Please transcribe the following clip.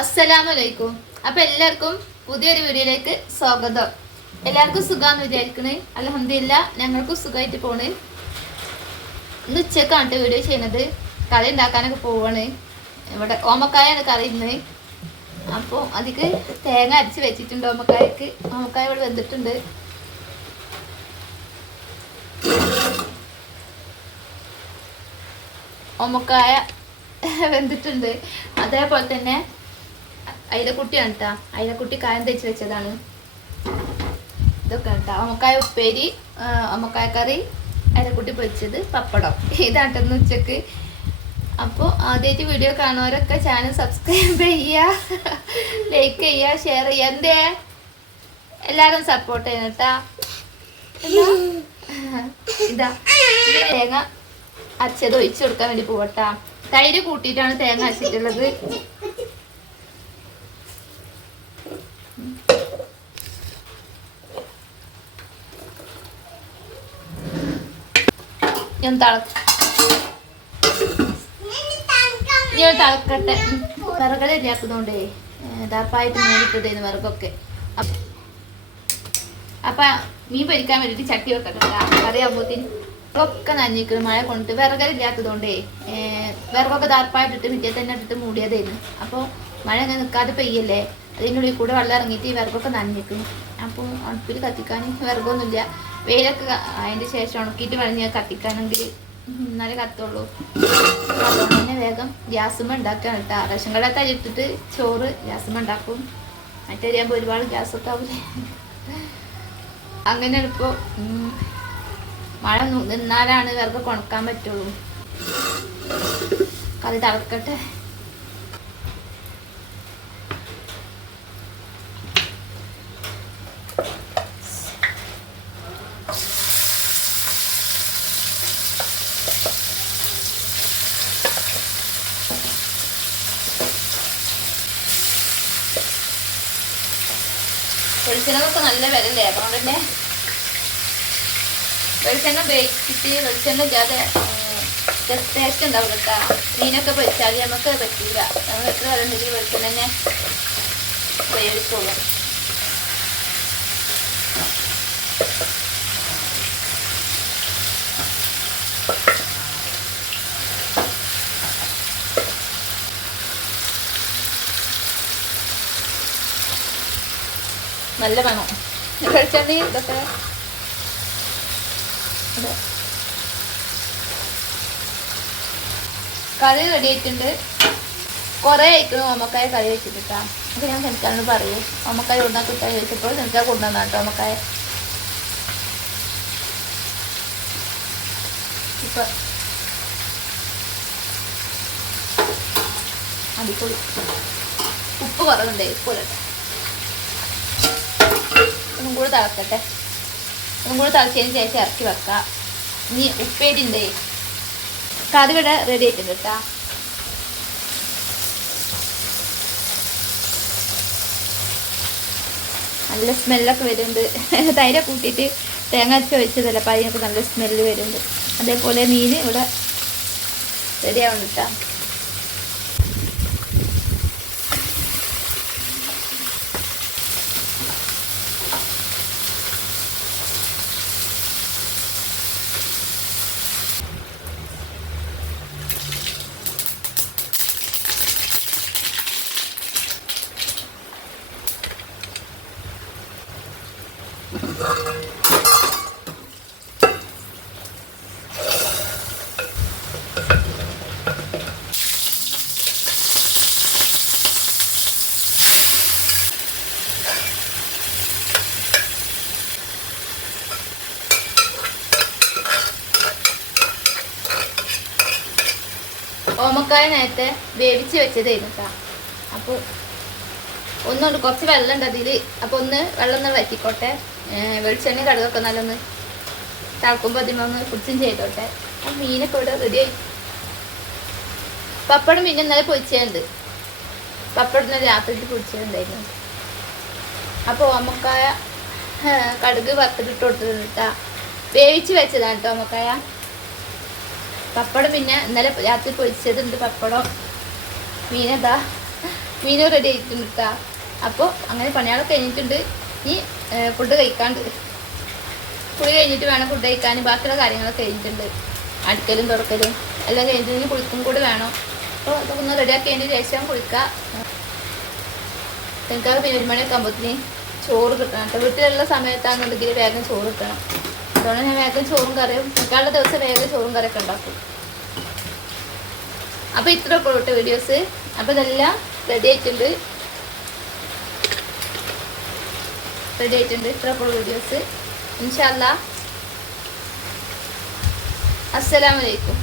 അസ്സലാമലൈക്കും. അപ്പൊ എല്ലാവർക്കും പുതിയൊരു വീഡിയോയിലേക്ക് സ്വാഗതം. എല്ലാവർക്കും സുഖാന്ന് വിചാരിക്കണേ. അലഹമില്ല ഞങ്ങൾക്കും സുഖമായിട്ട് പോണ്. ഇന്ന് ഉച്ചക്കാണ് വീഡിയോ ചെയ്യണത്. കറി ഉണ്ടാക്കാനൊക്കെ പോവാണ്. ഇവിടെ ഓമക്കായാണ് കറി ഇന്ന്. അപ്പോൾ അതിക്ക് തേങ്ങ അരച്ച് വെച്ചിട്ടുണ്ട് ഓമക്കായക്ക്. ഓമക്കായ ഇവിടെ വെന്തിട്ടുണ്ട്. ഓമക്കായ വെന്തിട്ടുണ്ട്. അതേപോലെ തന്നെ അയിലക്കുട്ടിയാണ് കേട്ടോ അയിലക്കുട്ടി കായം തേച്ച് വെച്ചതാണ്. ഇതൊക്കെ കേട്ടോ അമ്മക്കായ ഉപ്പേരി അമ്മക്കായ കറി അയിലക്കുട്ടി പൊരിച്ചത് പപ്പടം. ഇതാണ് ഇതാട്ടെന്ന് ഉച്ചയ്ക്ക്. അപ്പോൾ ആദ്യമായിട്ട് വീഡിയോ കാണുന്നവരൊക്കെ ചാനൽ സബ്സ്ക്രൈബ് ചെയ്യുക ലൈക്ക് ചെയ്യുക ഷെയർ ചെയ്യുക എന്തേ? എല്ലാവരും സപ്പോർട്ട് ചെയ്യണം കേട്ടാ ഇതാ. തേങ്ങ അച്ചത് ഒഴിച്ചു കൊടുക്കാൻ വേണ്ടി പോവട്ടാ. തൈര് കൂട്ടിയിട്ടാണ് തേങ്ങ അരച്ചിട്ടുള്ളത്. ഞാൻ തളക്കും. ഞാൻ തളക്കട്ടെ. വിറകട ഇല്ലാത്തതുകൊണ്ടേ ഇതാപ്പായിട്ട് മേടിട്ടതേന്ന് വിറകൊക്കെ. അപ്പ- മീൻ പൊരിക്കാൻ വേണ്ടിട്ട് ചട്ടി വെക്കട്ടെ അറിയാമ്പോത്തിന് ഒക്കെ നനഞ്ഞിക്കണം മഴ കൊണ്ടിട്ട് വിറകരില്ലാത്തതുകൊണ്ടേ വിറകൊക്കെ ദാർപ്പായിട്ടിട്ട് മിറ്റേ തന്നെ ഇട്ടിട്ട് മൂടിയതായിരുന്നു. അപ്പോൾ മഴ അങ്ങനെ നിൽക്കാതെ പെയ്യല്ലേ? അതിനുള്ളിൽ കൂടെ വെള്ളം ഇറങ്ങിയിട്ട് ഈ വിറകൊക്കെ നനഞ്ഞിക്കും അപ്പോൾ അടുപ്പിൽ കത്തിക്കാൻ വിറകൊന്നുമില്ല. വെയിലൊക്കെ അതിന്റെ ശേഷം ഉണക്കിയിട്ട് വേണം ഞാൻ കത്തിക്കാനെങ്കിൽ. എന്നാലേ കത്തുള്ളൂ. അതുകൊണ്ട് വേഗം ഗ്യാസുമ്മ ഉണ്ടാക്കുകയാണ് കേട്ടോ. റേഷൻ കട അരിട്ടിട്ട് ചോറ് ഗ്യാസുമ്മ ഉണ്ടാക്കും. മറ്റരിയാകുമ്പോൾ ഒരുപാട് ഗ്യാസൊക്കെ ആവില്ലേ അങ്ങനെയാണ് ഇപ്പോൾ മഴ നിന്നാലാണ് വേറെ ഉണക്കാൻ പറ്റുള്ളൂ. കറി തിളക്കട്ടെ. വെളിച്ചെണ്ണൊക്കെ നല്ല വിലല്ലേ അതുകൊണ്ട് തന്നെ വെളിച്ചെണ്ണ ഉപയോഗിച്ചിട്ട് വെളിച്ചെണ്ണ ഇല്ലാതെ ടേസ്റ്റ് ഉണ്ടാവും കേട്ടോ മീനൊക്കെ പൊരിച്ചാൽ നമുക്ക് പറ്റില്ല നമ്മൾ എത്ര വില ഉണ്ടെങ്കിൽ വെളിച്ചെണ്ണ തന്നെ ഉപയോഗിക്കുള്ളൂ. നല്ല മണം. കഴിച്ചേണ്ടി ഇതൊക്കെ. കറി റെഡി ആയിട്ടുണ്ട്. കുറേ ആയിക്കണു ഓമക്കായ കറി വെച്ചിട്ടാ അപ്പം ഞാൻ സെനിക്കാനോട് പറയൂ. ഓമക്കായ കൊണ്ടാ കിട്ടാൻ ചോദിച്ചപ്പോൾ സെനിക്കാ കൊണ്ടുവന്നാ കേട്ടോ ഓമക്കായ. ഇപ്പൊ. അടിപൊളി. ഉപ്പ് കുറവുണ്ടേ? ഉപ്പ് ഇടട്ടെ ഒന്നും കൂടെ തിളക്കട്ടെ ഒന്നും കൂടെ തിളച്ചതിന് ശേഷം ഇറക്കി വെക്കാം. ഇനി ഉപ്പേരിണ്ടേ. കറി റെഡി ആയിട്ടുണ്ട് കേട്ടാ നല്ല സ്മെല്ലൊക്കെ വരുന്നുണ്ട്. തൈര കൂട്ടിയിട്ട് തേങ്ങ അരച്ച് വെച്ചതല്ല അപ്പം അതിനൊക്കെ നല്ല സ്മെല്ല് വരുന്നുണ്ട്. അതേപോലെ മീൻ ഇവിടെ റെഡി ആവുന്നുണ്ട് കേട്ടാ ഓമക്കായ നേരത്തെ വേവിച്ച് വെച്ചതായിരുന്നു കേട്ടോ അപ്പോൾ ഒന്നുകൊണ്ട് കുറച്ച് വെള്ളം ഉണ്ട് അതിൽ അപ്പോൾ ഒന്ന് വെള്ളം ഒന്ന് വറ്റിക്കോട്ടെ വെളിച്ചെണ്ണ കടുകൊക്കെ നല്ലൊന്ന് തിളക്കുമ്പോൾ അതിന് ഒന്ന് കുടിച്ചും ചെയ്തോട്ടെ. ആ മീനൊക്കെ ഇവിടെ റെഡിയായി പപ്പടം പിന്നെ ഇന്നലെ പൊരിച്ചുണ്ട് പപ്പടം ഇന്നലെ രാത്രിയിട്ട് പൊരിച്ചതുണ്ടായിരുന്നു അപ്പോൾ ഓമക്കായ കടുക് വറുത്തിട്ട് കൊടുത്തിട്ടാ വേവിച്ച് വെച്ചതാണ് കേട്ടോ ഓമക്കായ പപ്പടം പിന്നെ ഇന്നലെ രാത്രി പൊരിച്ചതുണ്ട് പപ്പടം. മീനതാ മീനും റെഡി ആയിട്ടുണ്ട് അപ്പോൾ അങ്ങനെ പണിയാളൊക്കെ കഴിഞ്ഞിട്ടുണ്ട്. ഈ ഫുഡ് കഴിക്കാണ്ട്. കുളി കഴിഞ്ഞിട്ട് വേണം ഫുഡ് കഴിക്കാൻ. ബാക്കിയുള്ള കാര്യങ്ങളൊക്കെ കഴിഞ്ഞിട്ടുണ്ട്. അടുക്കലും തുറക്കലും എല്ലാം കഴിഞ്ഞിട്ട് കുളിക്കും കൂടി വേണം. അപ്പോൾ അതൊക്കെ ഒന്ന് റെഡിയാക്കിയതിന് ശേഷം കുളിക്കാം. എനിക്കത് പിന്നെ ഒരു മണിയൊക്കെ ആകുമ്പോഴത്തേന് ചോറ് കിട്ടണം. കേട്ടോ വീട്ടിലുള്ള സമയത്താണെന്നുണ്ടെങ്കിൽ വേഗം ചോറ് കിട്ടണം. അതുകൊണ്ട് ഞാൻ വേഗം ചോറും കറിയും മിക്കാളുടെ ദിവസം വേഗം ചോറും കറിയൊക്കെ ഉണ്ടാക്കും. അപ്പോൾ ഇത്ര ഉള്ളൂ വീഡിയോസ് അപ്പോൾ ഇതെല്ലാം റെഡി ആയിട്ടുണ്ട്. റെഡി ആയിട്ടുണ്ട്. ഇത്ര ഉള്ളൂ വീഡിയോസ് ഇൻഷാല്ല അസ്സലാമലൈക്കും